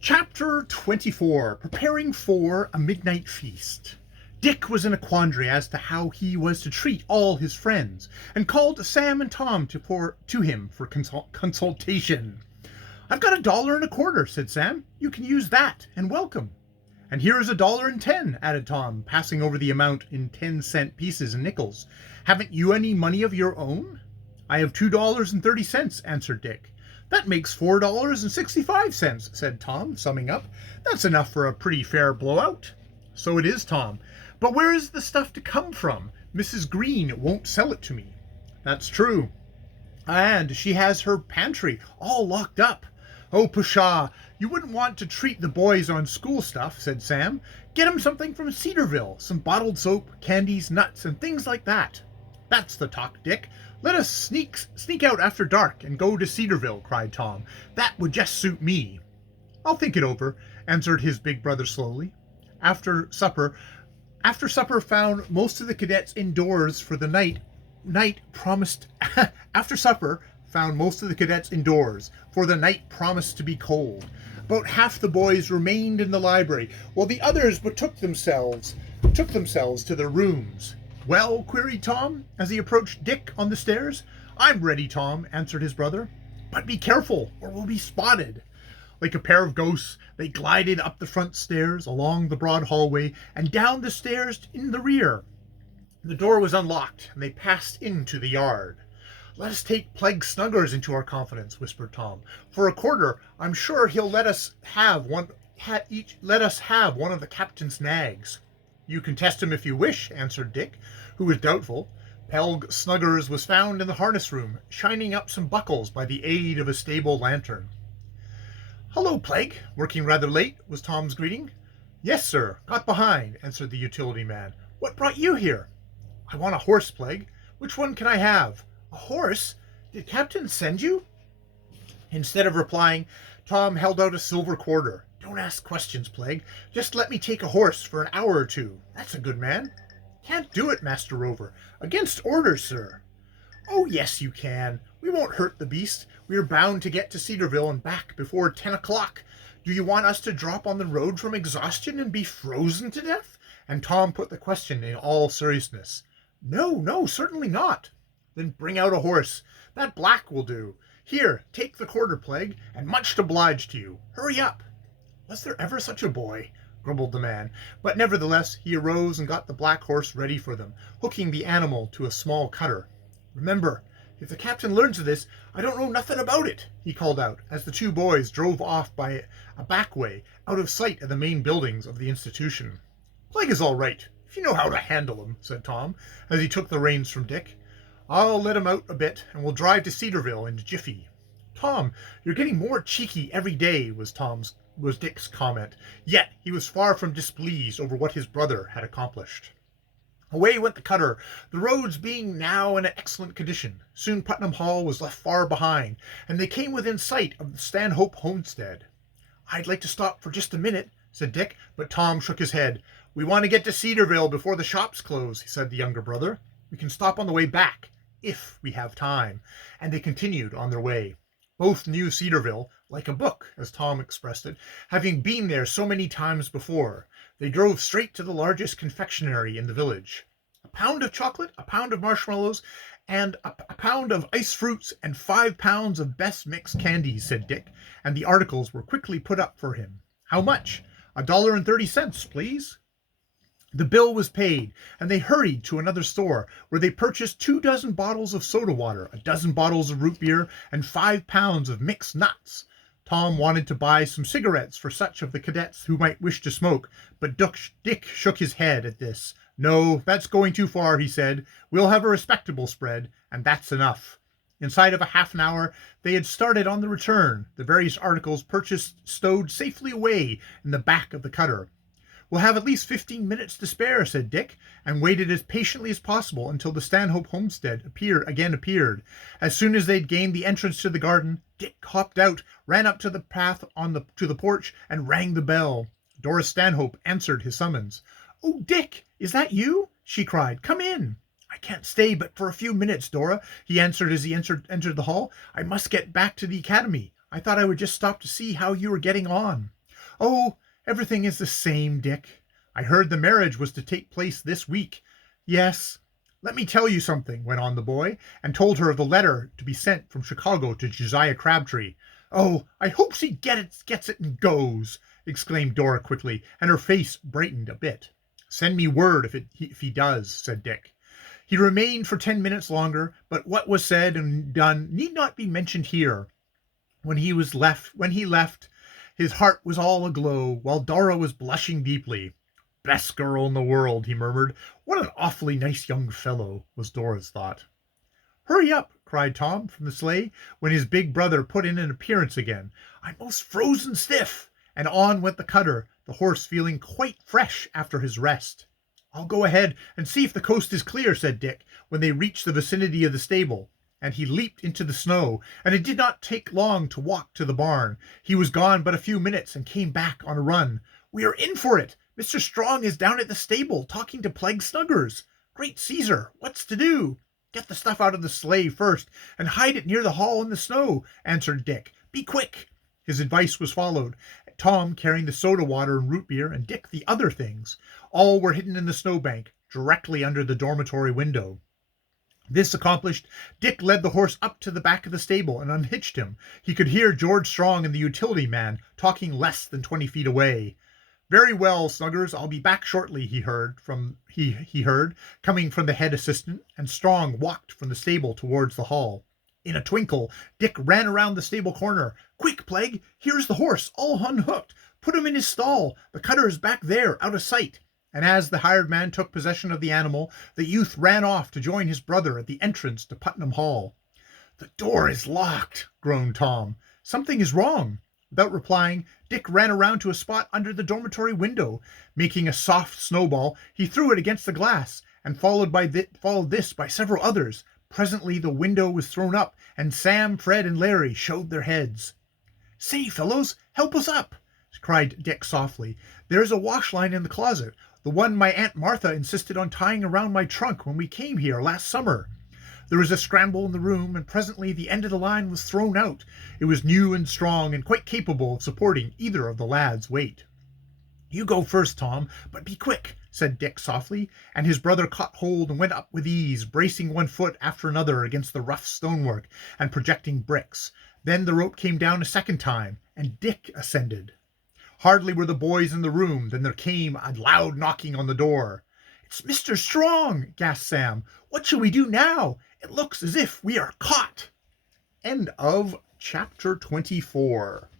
Chapter 24, Preparing for a Midnight Feast. Dick was in a quandary as to how he was to treat all his friends, and called Sam and Tom to him for consultation. "I've got $1.25, said Sam. "You can use that, and welcome." "And here is $1.10, added Tom, passing over the amount in 10-cent pieces and nickels. "Haven't you any money of your own?" "I have $2.30, answered Dick. "That makes $4.65, said Tom, summing up. "That's enough for a pretty fair blowout." "So it is, Tom. But where is the stuff to come from? Mrs. Green won't sell it to me." "That's true. And she has her pantry all locked up." "Oh, pshaw! You wouldn't want to treat the boys on school stuff," said Sam. "Get 'em something from Cedarville, some bottled soap, candies, nuts, and things like that." "That's the talk, Dick. Let us sneak out after dark and go to Cedarville," cried Tom. "That would just suit me." "I'll think it over," answered his big brother slowly. After supper found most of the cadets indoors for the night promised after supper found most of the cadets indoors, for the night promised to be cold. About half the boys remained in the library, while the others betook themselves to their rooms. "Well?" queried Tom, as he approached Dick on the stairs. "I'm ready, Tom," answered his brother. "But be careful, or we'll be spotted." Like a pair of ghosts, they glided up the front stairs, along the broad hallway, and down the stairs in the rear. The door was unlocked, and they passed into the yard. "Let us take Plague Snuggers into our confidence," whispered Tom. "For a quarter, I'm sure he'll let us have one of the captain's nags." "You can test him if you wish," answered Dick, who was doubtful. Plague Snuggers was found in the harness room, shining up some buckles by the aid of a stable lantern. "Hello, Plague. Working rather late," was Tom's greeting. "Yes, sir. Got behind," answered the utility man. "What brought you here?" "I want a horse, Plague. Which one can I have?" "A horse? Did Captain send you?" Instead of replying, Tom held out a silver quarter. "Don't ask questions, Plague. Just let me take a horse for an hour or two. That's a good man." "Can't do it, Master Rover. Against orders, sir." "Oh, yes, you can. We won't hurt the beast. We are bound to get to Cedarville and back before 10 o'clock. Do you want us to drop on the road from exhaustion and be frozen to death?" And Tom put the question in all seriousness. No, certainly not." "Then bring out a horse. That black will do. Here, take the quarter, Plague, and much obliged to you. Hurry up." "Was there ever such a boy?" grumbled the man, but nevertheless he arose and got the black horse ready for them, hooking the animal to a small cutter. "Remember, if the captain learns of this, I don't know nothing about it," he called out, as the two boys drove off by a back way, out of sight of the main buildings of the institution. "Plague is all right, if you know how to handle him," said Tom, as he took the reins from Dick. "I'll let him out a bit, and we'll drive to Cedarville in a jiffy." "Tom, you're getting more cheeky every day," was Dick's comment, yet he was far from displeased over what his brother had accomplished. Away went the cutter, the roads being now in excellent condition. Soon Putnam Hall was left far behind, and they came within sight of the Stanhope homestead. "I'd like to stop for just a minute," said Dick, but Tom shook his head. "We want to get to Cedarville before the shops close," said the younger brother. "We can stop on the way back, if we have time." And they continued on their way. Both knew Cedarville, like a book, as Tom expressed it, having been there so many times before. They drove straight to the largest confectionery in the village. "A pound of chocolate, a pound of marshmallows, and a pound of ice fruits, and 5 pounds of best mixed candies," said Dick, and the articles were quickly put up for him. "How much?" $1.30, please." The bill was paid, and they hurried to another store, where they purchased 2 dozen bottles of soda water, a dozen bottles of root beer, and 5 pounds of mixed nuts. Tom wanted to buy some cigarettes for such of the cadets who might wish to smoke, but Dick shook his head at this. "No, that's going too far," he said. "We'll have a respectable spread, and that's enough." Inside of a half an hour, they had started on the return, the various articles purchased stowed safely away in the back of the cutter. "We'll have at least 15 minutes to spare," said Dick, and waited as patiently as possible until the Stanhope homestead appeared. As soon as they'd gained the entrance to the garden, Dick hopped out, ran up to the path to the porch, and rang the bell. Dora Stanhope answered his summons. "Oh, Dick, is that you?" she cried. "Come in." "I can't stay but for a few minutes, Dora," he answered as he entered the hall. "I must get back to the academy. I thought I would just stop to see how you were getting on." "Oh, everything is the same, Dick. I heard the marriage was to take place this week." "Yes. Let me tell you something," went on the boy, and told her of the letter to be sent from Chicago to Josiah Crabtree. "Oh, I hope she gets it and goes," exclaimed Dora quickly, and her face brightened a bit. "Send me word if he does," said Dick. He remained for 10 minutes longer, but what was said and done need not be mentioned here. When he left, his heart was all aglow, while Dora was blushing deeply. "Best girl in the world," he murmured. "What an awfully nice young fellow," was Dora's thought. "Hurry up!" cried Tom from the sleigh, when his big brother put in an appearance again. "I'm most frozen stiff." And on went the cutter, the horse feeling quite fresh after his rest. "I'll go ahead and see if the coast is clear," said Dick, when they reached the vicinity of the stable. And he leaped into the snow, and it did not take long to walk to the barn. He was gone but a few minutes and came back on a run. "We are in for it! Mr. Strong is down at the stable talking to Plague Snuggers. Great Caesar, what's to do?" "Get the stuff out of the sleigh first and hide it near the hall in the snow," answered Dick. "Be quick." His advice was followed, Tom carrying the soda water and root beer, and Dick the other things. All were hidden in the snowbank, directly under the dormitory window. This accomplished, Dick led the horse up to the back of the stable and unhitched him. He could hear George Strong and the utility man talking less than 20 feet away. "Very well, Snuggers, I'll be back shortly," he heard coming from the head assistant, and Strong walked from the stable towards the hall. In a twinkle, Dick ran around the stable corner. "Quick, Plague, here's the horse, all unhooked. Put him in his stall. The cutter is back there, out of sight." And as the hired man took possession of the animal, the youth ran off to join his brother at the entrance to Putnam Hall. "The door is locked," groaned Tom. "Something is wrong." Without replying, Dick ran around to a spot under the dormitory window. Making a soft snowball, he threw it against the glass, and followed this by several others. Presently the window was thrown up, and Sam, Fred, and Larry showed their heads. "Say, fellows, help us up!" cried Dick softly. "There's a wash line in the closet, the one my Aunt Martha insisted on tying around my trunk when we came here last summer." There was a scramble in the room, and presently the end of the line was thrown out. It was new and strong, and quite capable of supporting either of the lads' weight. "You go first, Tom, but be quick," said Dick softly, and his brother caught hold and went up with ease, bracing one foot after another against the rough stonework and projecting bricks. Then the rope came down a second time, and Dick ascended. Hardly were the boys in the room than there came a loud knocking on the door. "It's Mr. Strong!" gasped Sam. "What shall we do now? It looks as if we are caught." End of chapter 24.